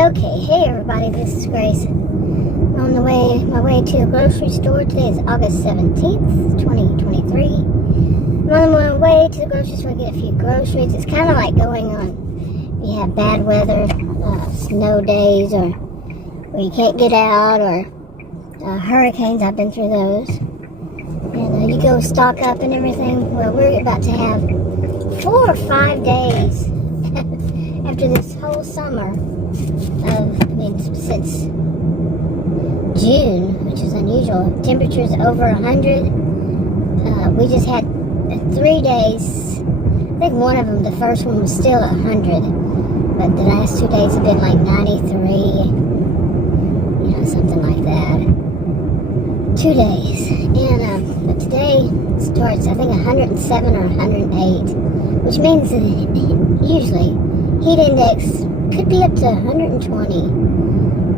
Okay, hey everybody, this is Grace. I'm on my way to the grocery store. Today is August 17th, 2023. I'm on my way to the grocery store to get a few groceries. It's kind of like going on, you have bad weather, snow days, or where you can't get out, or hurricanes. I've been through those. And you go stock up and everything. Well, we're about to have 4 or 5 days after this whole summer since June, which is unusual. Temperatures over 100. We just had 3 days. I think one of them, the first one, was still 100, but the last 2 days have been like 93, something like that. 2 days, and but today starts, I think, 107 or 108, which means that usually heat index could be up to 120.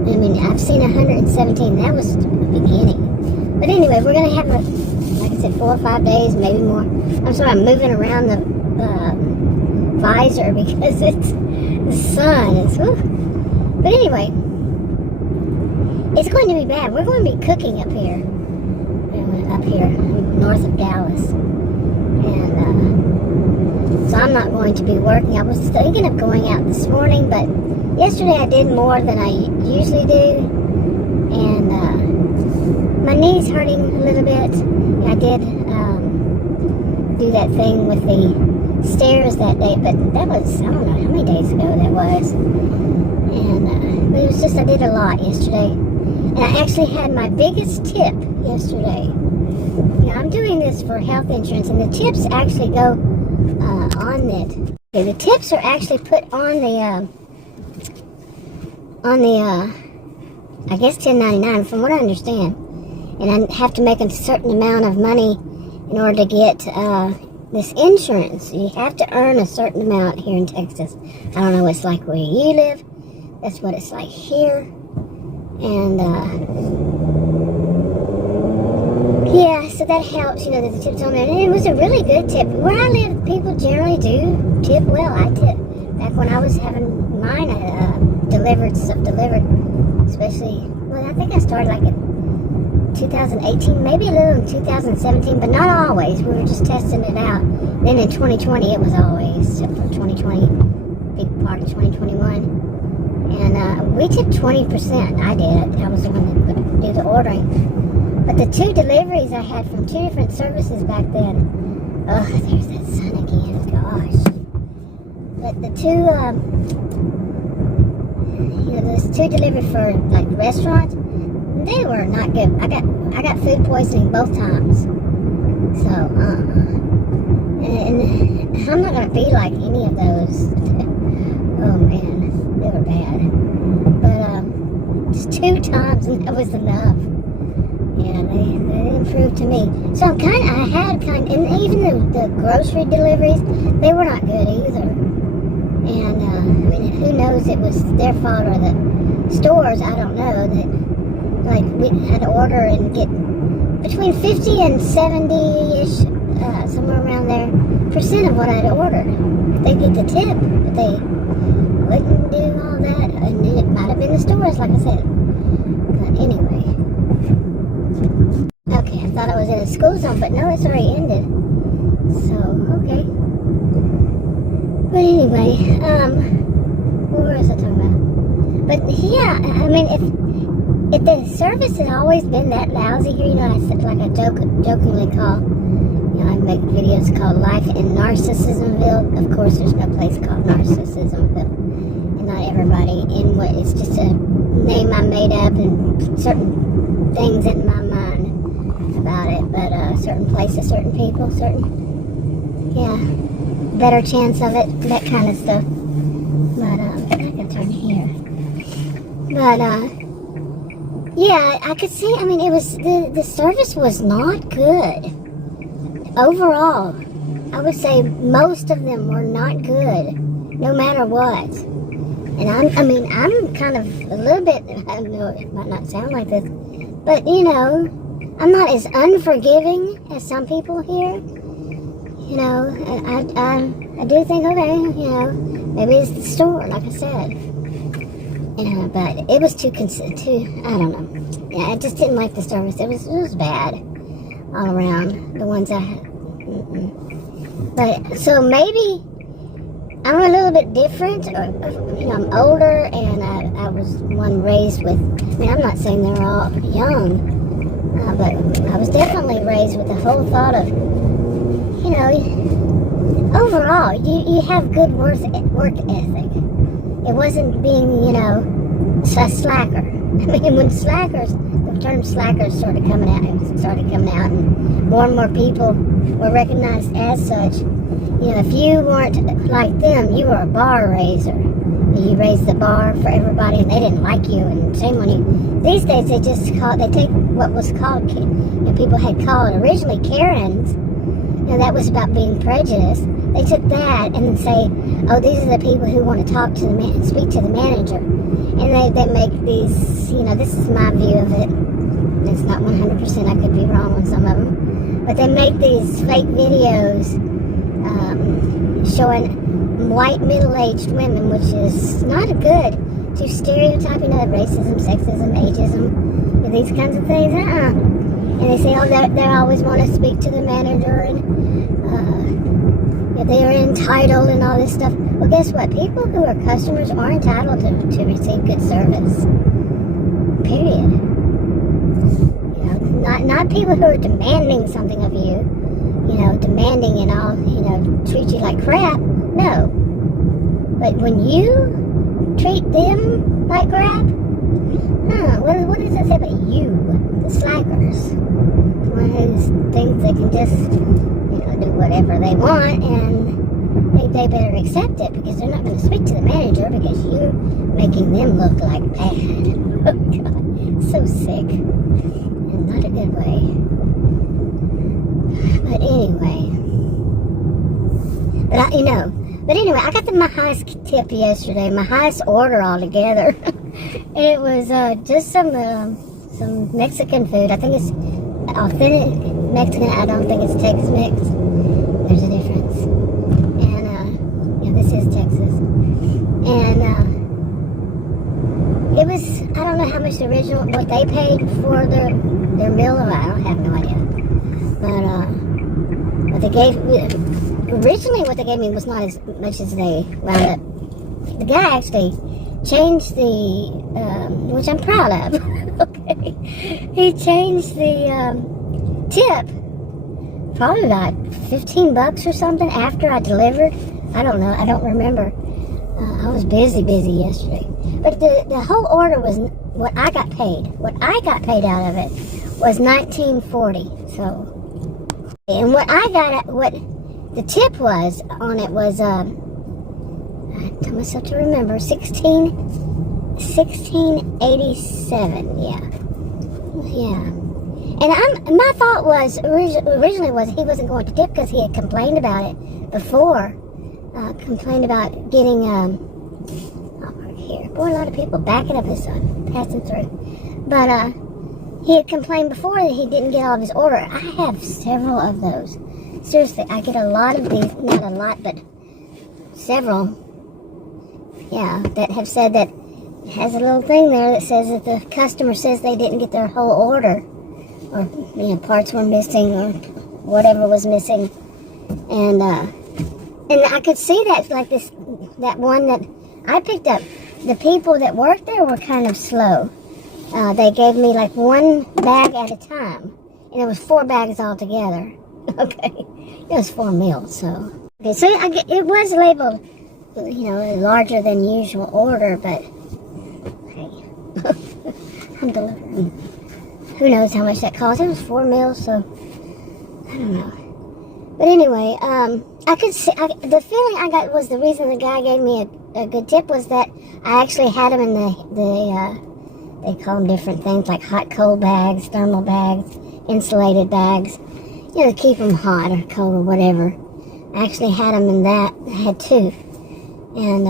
I mean, I've seen 117. That was the beginning. But anyway, we're going to have, like I said, 4 or 5 days, maybe more. I'm sorry, I'm moving around the visor because it's the sun. But anyway, it's going to be bad. We're going to be cooking up here north of Dallas. And so I'm not going to be working. I was thinking of going out this morning, but yesterday I did more than I usually do, and my knee's hurting a little bit. I did do that thing with the stairs that day, but that was, I don't know how many days ago that was. And but it was just, I did a lot yesterday. And I actually had my biggest tip yesterday. I'm doing this for health insurance, and the tips actually go on it. Okay, the tips are actually put on the I guess 1099, from what I understand. And I have to make a certain amount of money in order to get this insurance. You have to earn a certain amount here in Texas. I don't know what it's like where you live. That's what it's like here. And yeah, so that helps, that the tip's on there. And it was a really good tip. Where I live, people generally do tip well. I tip. Back when I was having mine stuff delivered, especially, well, I think I started like in 2018, maybe a little in 2017, but not always. We were just testing it out. Then in 2020, it was always, except for 2020, big part of 2021. And we tipped 20%. I did. I was the one that would do the ordering. But the 2 deliveries I had from 2 different services back then, oh, there's that sun again, gosh. But the 2, those 2 delivered for like restaurants, they were not good. I got food poisoning both times. So, and I'm not gonna be like any of those. Oh man, they were bad. But just 2 times, and that was enough. Yeah, they improved to me. So and even the grocery deliveries, they were not good either. And who knows, it was their fault or the stores, I don't know, that like we had to order and get between 50 and 70-ish, somewhere around there, % of what I'd ordered. They get the tip, but they wouldn't do all that, and it might have been the stores, like I said. But anyway. Okay, I thought I was in a school zone, but no, it's already ended. So, okay. But anyway, what was I talking about? But yeah, I mean, if the service has always been that lousy here, I said, like I jokingly call, I make videos called Life in Narcissismville. Of course, there's no place called Narcissismville, and not everybody in what, it's just a name I made up and certain things in my mind about it, but certain places, certain people, better chance of it, that kind of stuff. But I can turn here. But yeah, I could see. I mean, it was the service was not good overall. I would say most of them were not good, no matter what. And I'm kind of a little bit. I know it might not sound like this, but I'm not as unforgiving as some people here. I do think, okay, maybe it's the store, like I said. But it was too, I don't know. Yeah, I just didn't like the service. It was bad all around. The ones I had. But, so maybe I'm a little bit different. I'm older, and I was one raised with, I'm not saying they're all young, but I was definitely raised with the whole thought of, overall, you have good work ethic. It wasn't being, a slacker. When the term slackers started coming out, and more people were recognized as such. If you weren't like them, you were a bar raiser. You raised the bar for everybody, and they didn't like you, and shame on you. These days, they take what was called, people had called originally Karens. That was about being prejudiced. They took that and then say, oh, these are the people who want to talk to speak to the manager. And they make these, this is my view of it. It's not 100%, I could be wrong on some of them. But they make these fake videos showing white middle-aged women, which is not good to stereotyping of racism, sexism, ageism, these kinds of things. And they say, oh, they always want to speak to the manager, and they are entitled and all this stuff. Well, guess what? People who are customers are entitled to receive good service. Period. Not people who are demanding something of you. Demanding and all, treat you like crap. No. But when you treat them like crap, what does that say about you, the slackers? One who thinks they can just, do whatever they want, and they better accept it, because they're not going to speak to the manager because you're making them look like bad. Oh God, so sick. And not a good way. But anyway. But anyway, I got my highest tip yesterday, my highest order altogether. It was just some Mexican food. I think it's authentic Mexican. I don't think it's Tex-Mex. There's a difference. And this is Texas. And it was, I don't know how much what they paid for their meal. I have no idea. But they gave, originally what they gave me was not as much as they wound up. The guy actually changed which I'm proud of. Okay. He changed the tip probably about $15 or something after I delivered. I don't know. I don't remember. I was busy yesterday. But the whole order was what I got paid. What I got paid out of it was $19.40. So, and what the tip was on it was I told myself to remember $16.87. Yeah. And my thought was originally was he wasn't going to tip because he had complained about it before. Complained about getting I'll park here. Boy, a lot of people backing up as passing through. But he had complained before that he didn't get all of his order. I have several of those. Seriously, I get a lot of these. Not a lot, but several. Yeah, that have said that it has a little thing there that says that the customer says they didn't get their whole order, or parts were missing, or whatever was missing, and I could see that, like that one that I picked up. The people that worked there were kind of slow. They gave me like one bag at a time, and it was 4 bags altogether. Okay, it was 4 meals. So okay, so it was labeled, a larger than usual order, but hey, I'm delivering. Who knows how much that cost? It was 4 meals, so I don't know. But anyway, I could see the feeling I got was the reason the guy gave me a good tip was that I actually had them in they call them different things like hot cold bags, thermal bags, insulated bags, to keep them hot or cold or whatever. I actually had them in that. I had 2, and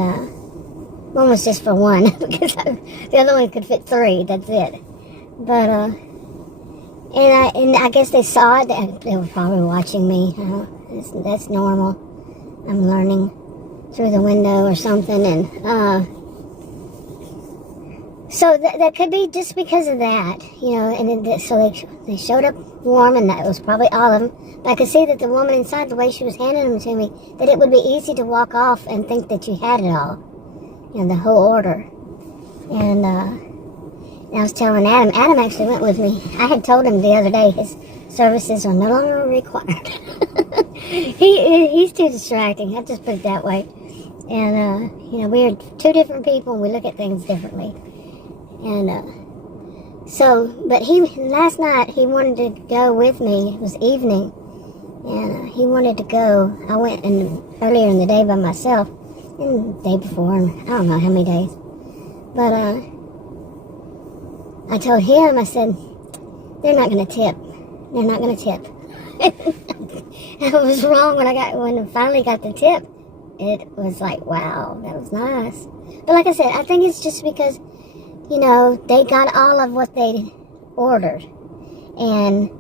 one was just for one because the other one could fit 3. That's it. But and I guess they saw it. They were probably watching me. That's normal. I'm learning through the window or something, and So that could be just because of that, and then so they showed up warm, and that was probably all of them. But I could see that the woman inside, the way she was handing them to me, that it would be easy to walk off and think that you had it all, the whole order. And I was telling Adam actually went with me. I had told him the other day his services are no longer required. He's too distracting. I'll just put it that way. And, we're two different people, and we look at things differently. And but last night he wanted to go with me. It was evening, and he wanted to go. I went earlier in the day by myself, and the day before, and I don't know how many days. But I told him, I said, they're not going to tip. They're not going to tip. I was wrong when I finally got the tip. It was like, wow, that was nice. But like I said, I think it's just because, they got all of what they ordered. And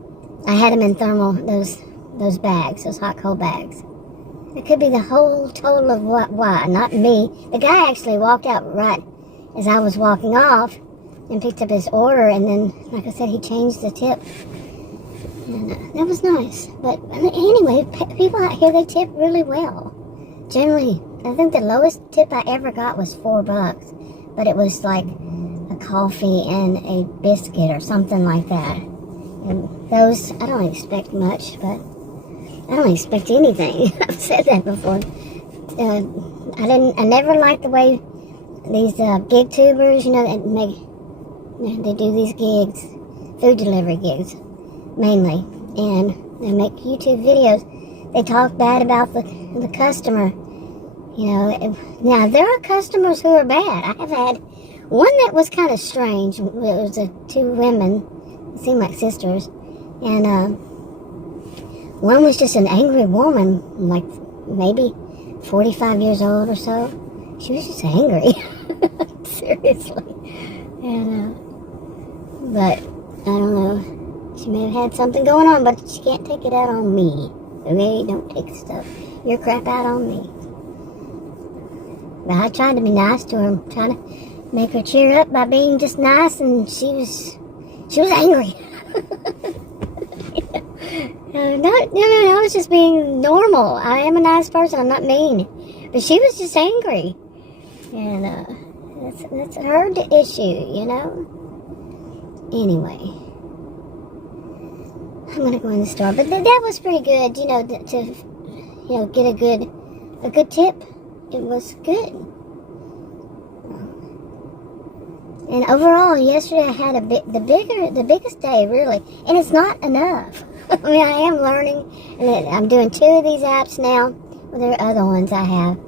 I had them in thermal, those bags, those hot cold bags. It could be the whole total of why, not me. The guy actually walked out right as I was walking off and picked up his order, and then, like I said, he changed the tip. And that was nice. But anyway, people out here, they tip really well. Generally, I think the lowest tip I ever got was $4, but it was like a coffee and a biscuit or something like that. And those, I don't expect much, but I don't expect anything. I've said that before. I never liked the way these gig tubers, they do these gigs, food delivery gigs, mainly, and they make YouTube videos. They talk bad about the customer. Now there are customers who are bad. I have had one that was kind of strange. It was two women, it seemed like sisters, and one was just an angry woman, like maybe 45 years old or so. She was just angry, seriously. And but I don't know. She may have had something going on, but she can't take it out on me. Okay, don't take your crap out on me. But I tried to be nice to her, trying to make her cheer up by being just nice, and she was angry. No, I was just being normal. I am a nice person. I'm not mean, but she was just angry, and that's her issue, Anyway, I'm gonna go in the store, but that was pretty good, to get a good tip. It was good. And overall, yesterday I had the biggest day, really, and it's not enough. I mean, I am learning, and I'm doing 2 of these apps now. Well, there are other ones I have,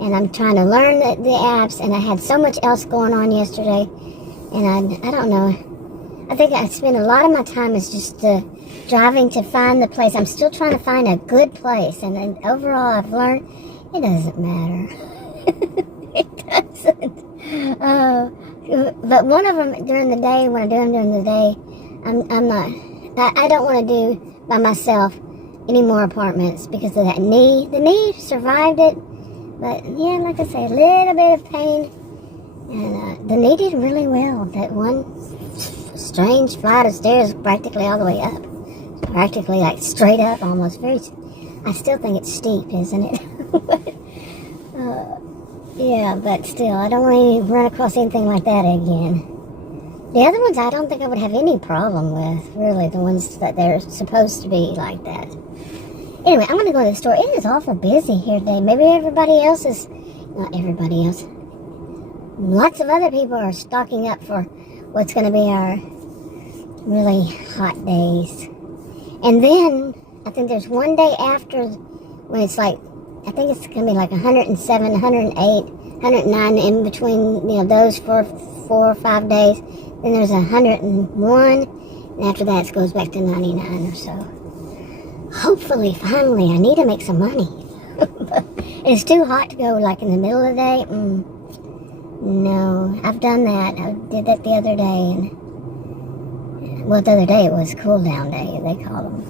and I'm trying to learn the apps. And I had so much else going on yesterday, and I don't know. I think I spend a lot of my time is just driving to find the place. I'm still trying to find a good place, and then overall, I've learned it doesn't matter. It doesn't. But one of them during the day, when I do them during the day, I'm not. I don't want to do by myself any more apartments because of that knee. The knee survived it, but yeah, like I say, a little bit of pain, and the knee did really well. That one strange flight of stairs, practically all the way up, practically like straight up, almost very. I still think it's steep, isn't it? Yeah, but still, I don't want to run across anything like that again. The other ones I don't think I would have any problem with, really, the ones that they're supposed to be like that. Anyway, I'm going to go to the store. It is awful busy here today. Maybe everybody else is, not everybody else. Lots of other people are stocking up for what's going to be our really hot days. And then, I think there's one day after when it's like, I think it's going to be like 107, 108, 109 in between, those for 4 or 5 days. Then there's 101, and after that it goes back to 99 or so. Hopefully, finally, I need to make some money. It's too hot to go like in the middle of the day. No, I've done that. I did that the other day. And well, the other day it was cool down day, they call them.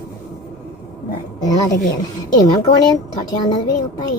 But not again. Anyway, I'm going in. Talk to you on another video. Bye.